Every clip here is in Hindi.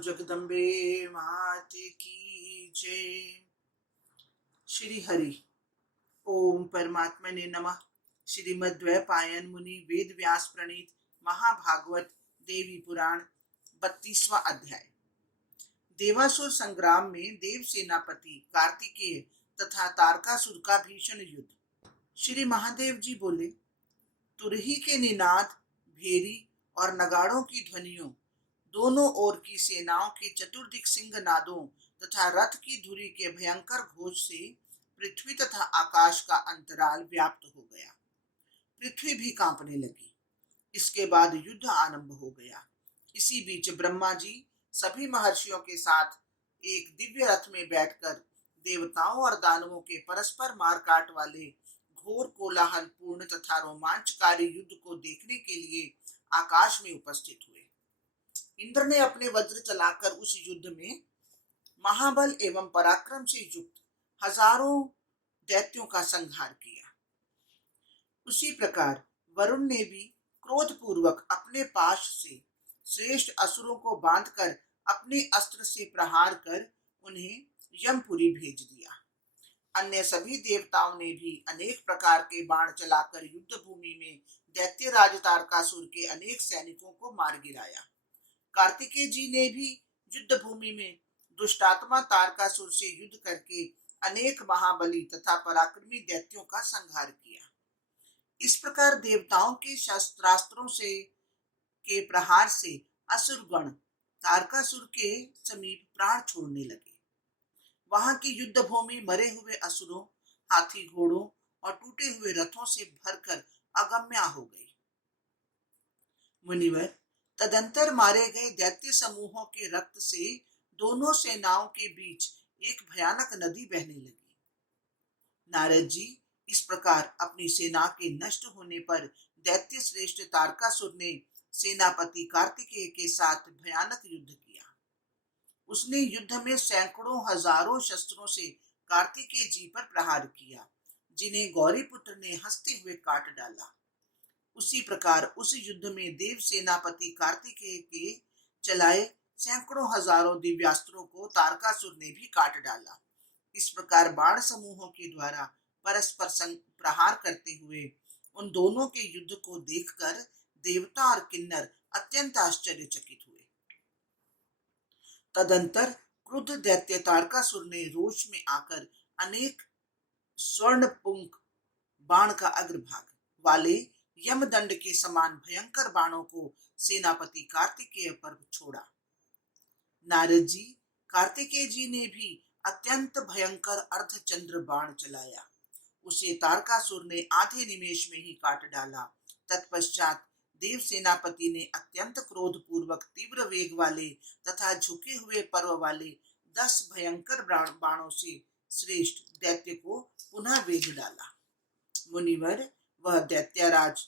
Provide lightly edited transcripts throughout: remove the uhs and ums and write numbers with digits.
जगदम्बे मात की जय। श्री हरि ओम परमात्मने नमः। श्रीमद्वैपायन मुनि वेद व्यास प्रणीत महाभागवत देवी पुराण 32वां अध्याय। देवासुर संग्राम में देव सेनापति कार्तिकेय तथा तारकासुर का भीषण युद्ध। श्री महादेव जी बोले, तुरही के निनाद, भेरी और नगाड़ों की ध्वनियों, दोनों ओर की सेनाओं के चतुर्दिक सिंह नादों तथा रथ की धुरी के भयंकर घोष से पृथ्वी तथा आकाश का अंतराल व्याप्त हो गया। पृथ्वी भी कांपने लगी। इसके बाद युद्ध आरंभ हो गया। इसी बीच ब्रह्मा जी सभी महर्षियों के साथ एक दिव्य रथ में बैठकर देवताओं और दानवों के परस्पर मारकाट वाले घोर कोलाहल पूर्ण तथा रोमांचकारी युद्ध को देखने के लिए आकाश में उपस्थित हुए। इंद्र ने अपने वज्र चलाकर उस युद्ध में महाबल एवं पराक्रम से युक्त हजारों दैत्यों का संहार किया। उसी प्रकार वरुण ने भी क्रोधपूर्वक अपने पाश से श्रेष्ठ असुरों को बांधकर अपने अस्त्र से प्रहार कर उन्हें यमपुरी भेज दिया। अन्य सभी देवताओं ने भी अनेक प्रकार के बाण चलाकर युद्ध भूमि में दैत्यराज तारकासुर के अनेक सैनिकों को मार गिराया। कार्तिकेय जी ने भी युद्ध भूमि में दुष्टात्मा तारकासुर से युद्ध करके अनेक महाबली तथा पराक्रमी दैत्यों का संहार किया। इस प्रकार देवताओं के शस्त्रास्त्रों से के प्रहार से असुरगण तारकासुर के समीप प्राण छोड़ने लगे। वहां की युद्ध भूमि मरे हुए असुरों, हाथी घोड़ों और टूटे हुए रथों से भरकर अगम्य हो गई। मुनिवर, तदंतर मारे गए दैत्य समूहों के रक्त से दोनों सेनाओं के बीच एक भयानक नदी बहने लगी। नारद जी, इस प्रकार अपनी सेना के नष्ट होने पर दैत्य श्रेष्ठ तारकासुर ने सेनापति कार्तिकेय के साथ भयानक युद्ध किया। उसने युद्ध में सैकड़ों हजारों शस्त्रों से कार्तिकेय जी पर प्रहार किया, जिन्हें गौरीपुत्र ने हंसते हुए काट डाला। उसी प्रकार उस युद्ध में देव सेनापति कार्तिकेय के चलाए सैकड़ों हजारों दिव्यास्त्रों को तारकासुर ने भी काट डाला। इस प्रकार बाण समूहों के द्वारा परस्पर प्रहार करते हुए उन दोनों के युद्ध को देखकर देवता और किन्नर अत्यंत आश्चर्यचकित हुए। तदंतर क्रुद्ध दैत्य तारकासुर ने रोष में आकर अनेक स्वर्ण पुंख बाण का अग्रभाग वाले यमदंड के समान भयंकर बाणों को सेनापति कार्तिकेय पर छोड़ा। नारद जी, कार्तिकेय जी ने भी अत्यंत भयंकर अर्धचंद्र बाण चलाया। उसे तारकासुर ने आधे निमेष में ही काट डाला। तत्पश्चात देव सेनापति ने अत्यंत क्रोध पूर्वक तीव्र वेग वाले तथा झुके हुए पर्व वाले 10 भयंकर बाणों से श्रेष्ठ दैत्य को पुनः वेग डाला। मुनिवर, वह दैत्यराज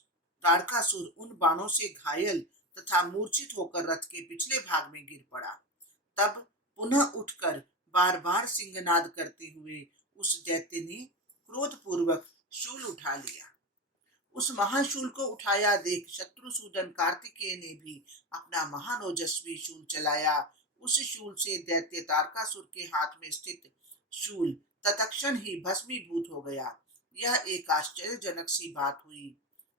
तारकासुर उन बाणों से घायल तथा मूर्छित होकर रथ के पिछले भाग में गिर पड़ा। तब पुनः उठकर बार बार सिंहनाद करते हुए उस दैत्य ने क्रोधपूर्वक शूल उठा लिया। उस महाशूल को उठाया देख शत्रुसूदन कार्तिकेय ने भी अपना महानोजस्वी शूल चलाया। उस शूल से दैत्य तारकासुर के हाथ में स्थित शूल तत्क्षण ही भस्मीभूत हो गया। यह एक आश्चर्यजनक सी बात हुई।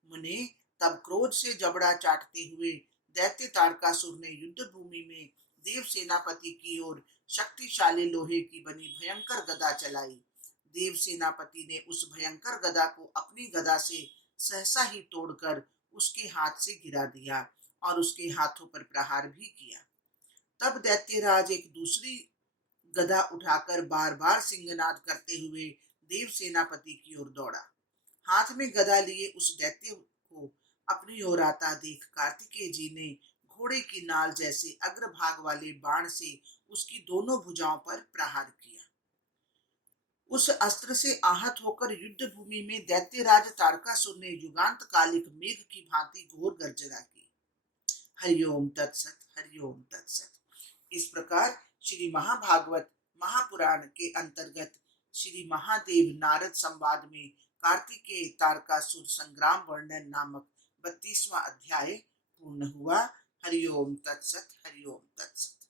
मुने, तब क्रोध से जबड़ा चाटते हुए दैत्य तारकासुर ने युद्ध भूमि में देव सेनापति की ओर शक्तिशाली लोहे की बनी भयंकर गदा चलाई। देव सेनापति ने उस भयंकर गदा को अपनी गदा से सहसा ही तोड़कर उसके हाथ से गिरा दिया और उसके हाथों पर प्रहार भी किया। तब दैत्यराज एक दूसरी गदा उठाकर बार बार सिंहनाद करते हुए देव सेनापति की ओर दौड़ा। हाथ में गदा लिए उस दैत्य को अपनी ओर आता देख कार्तिकेय जी ने घोड़े की नाल जैसे अग्रभाग वाले बाण से उसकी दोनों भुजाओं पर प्रहार किया। उस अस्त्र से आहत होकर युद्ध भूमि में दैत्यराज तारकासुर ने युगांत कालिक मेघ की भांति घोर गर्जना की। हरिओम तत्सत, हरिओम तत्सत। इस प्रकार श्री महाभागवत महापुराण के अंतर्गत श्री महादेव नारद संवाद में कार्तिकेय तारकासुर संग्राम वर्णन नामक 32वां अध्याय पूर्ण हुआ। हरिओम तत्सत, हरिओम तत्सत।